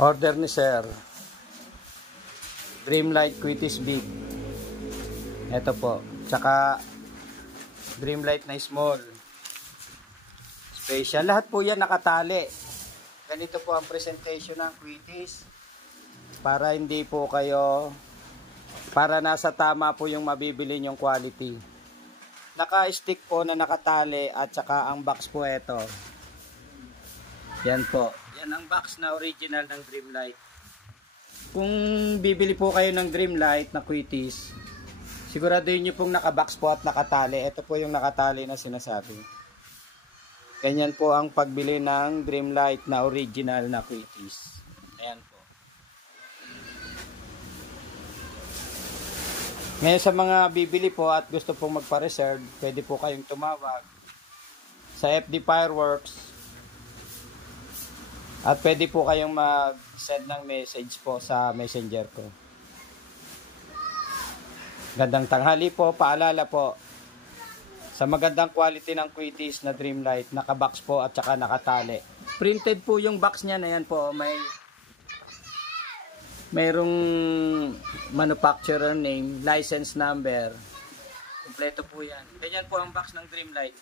Order ni Sir. Dreamlight Quitis Big. Ito po. Tsaka Dreamlight na small. Special. Lahat po yan nakatali. Ganito po ang presentation ng Quitis. Para hindi po kayo, para nasa tama po yung mabibili nyong quality. Naka-stick po na nakatali at saka ang box po ito. Yan po. Yan ang box na original ng Dreamlight. Kung bibili po kayo ng Dreamlight na Quitis, siguraduhin nyo pong naka-box po at nakatali. Ito po yung nakatali na sinasabi. Ganyan po ang pagbili ng Dreamlight na original na Quitis. Ayan po. Ngayon sa mga bibili po at gusto pong magpa-reserve, pwede po kayong tumawag sa FD Fireworks. At pwede po kayong mag-send ng message po sa messenger ko. Gandang tanghali po, paalala po. Sa magandang quality ng Quitis na Dreamlight, naka-box po at saka nakatali. Printed po yung box niya na yan po. Mayroong manufacturer name, license number. Kompleto po yan. Ganyan po ang box ng Dreamlight.